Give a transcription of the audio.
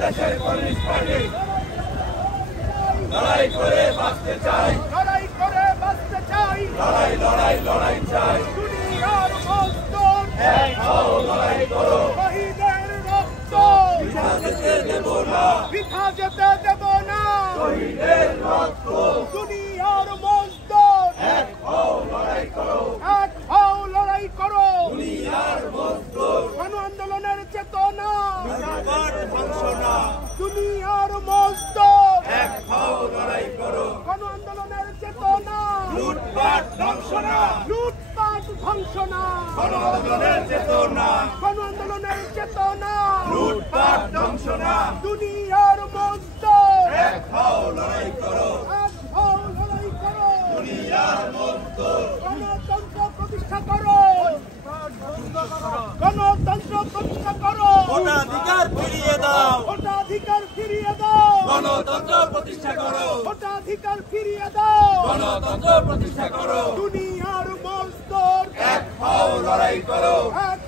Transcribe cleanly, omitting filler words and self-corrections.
বাংলাদেশের communist party লড়াই করে বাঁচতে চাই, লড়াই করে বাঁচতে চাই, লড়াই লড়াই লড়াই চাই। দুনিয়ার মজদুর এক হও, লড়াই করো, শহীদের রক্ত বৃথা যেতে দেব না, বৃথা যেতে দেব না। শহীদের রক্ত। দুনিয়ার মজদুর এক হও, লড়াই করো, এক হও, লড়াই করো। দুনিয়ার মজদুর গণ আন্দোলনের চেতনা, লুটপাট ধ্বংস না। দুনিয়ার মজদুর এক হও, লড়াই করো, গণ আন্দোলনের চেতনা, লুটপাট ধ্বংস না। লুটপাট ধ্বংস না। গণ আন্দোলনের চেতনা, গণ আন্দোলনের চেতনা, লুটপাট ধ্বংস না। দুনিয়ার মজদুর এক হও, লড়াই করো, এক হও, লড়াই করো। দুনিয়ার মজদুর গণতন্ত্র প্রতিষ্ঠা করো, গণতন্ত্র প্রতিষ্ঠা করো। ভোটাধিকার ফিরিয়ে দাও, ভোটাধিকার ফিরিয়ে দাও, গণতন্ত্র প্রতিষ্ঠা করো, ভোটাধিকার ফিরিয়ে দাও। গণতন্ত্র প্রতিষ্ঠা করো। দুনিয়ার মজদুর এক হও, লড়াই করো, এক